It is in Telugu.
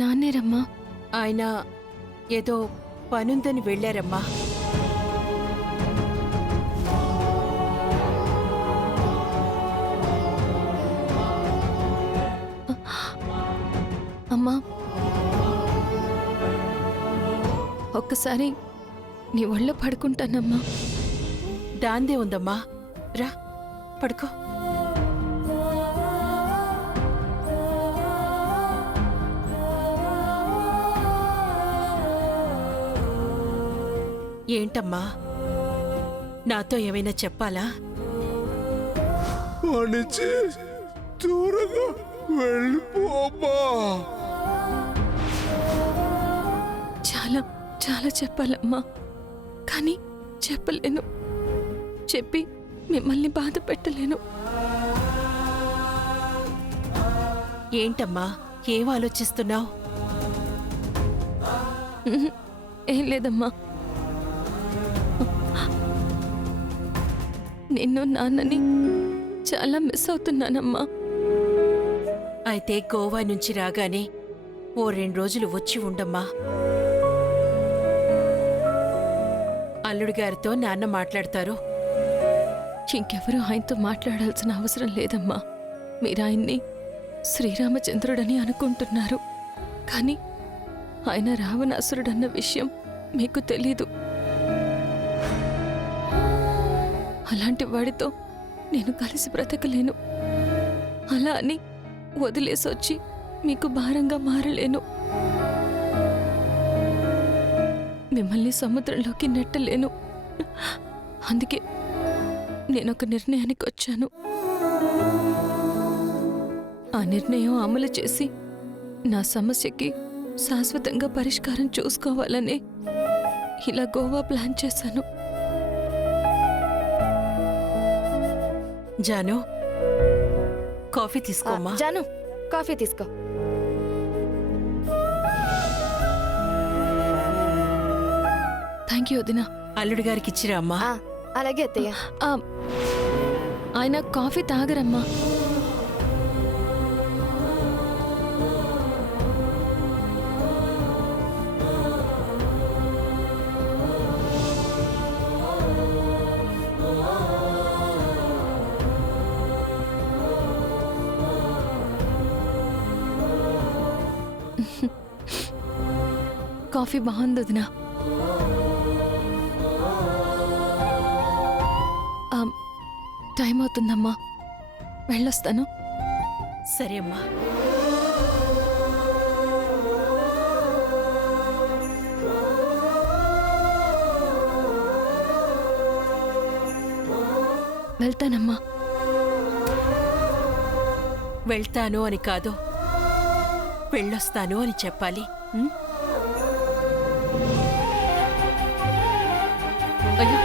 నాన్నేరమ్మా? ఆయన ఏదో పనుందని వెళ్ళారమ్మా. అమ్మా, ఒక్కసారి నీ ఒళ్ళో పడుకుంటానమ్మా. దాందే ఉందమ్మా, రా పడుకో. ఏంటమ్మా, నాతో ఏమైనా చెప్పాలా? వాణిచి దూరంగా వెళ్ళిపోమ్మా. చాలా చాలా చెప్పాలమ్మా, కానీ చెప్పలేను. చెప్పి మిమ్మల్ని బాధ పెట్టలేను. ఏంటమ్మా, ఏం ఆలోచిస్తున్నావు? ఏం లేదమ్మా. నిన్ను నాన్నని చాలా మిస్ అవుతున్నానమ్మా. అయితే గోవా నుంచి రాగానే ఓ 2 రోజులు వచ్చి ఉండమ్మా. అల్లుడు గారితో నాన్న మాట్లాడతారు. ఇంకెవరూ ఆయనతో మాట్లాడాల్సిన అవసరం లేదమ్మా. మీరాయన్ని శ్రీరామచంద్రుడని అనుకుంటున్నారు, కానీ ఆయన రావణాసురుడన్న విషయం మీకు తెలీదు. అలాంటి వాడితో నేను కలిసి బ్రతకలేను. అలా అని వదిలేసొచ్చి మీకు భారంగా మారలేను. మిమ్మల్ని సముద్రంలోకి నెట్టలేను. అందుకే నేనొక నిర్ణయానికి వచ్చాను. ఆ నిర్ణయం అమలు చేసి నా సమస్యకి శాశ్వతంగా పరిష్కారం చూసుకోవాలని ఇలా గోవా ప్లాన్ చేశాను. జాను, కాఫీ తీసుకోమ్మా. జాను, కాఫీ తీసుకో. థ్యాంక్ యూ వదినా. అల్లుడు గారికి ఇచ్చిరా అమ్మా. అలాగే అత్తయ్య. ఆయన కాఫీ తాగరమ్మా. కాఫీ బాగుంది వదినా. టైం అవుతుందమ్మా, వెళ్ళొస్తాను. సరే అమ్మా. వెళ్తానమ్మా. వెళ్తాను అని కాదు, వెళ్ళొస్తాను అని చెప్పాలి. అయ్యో,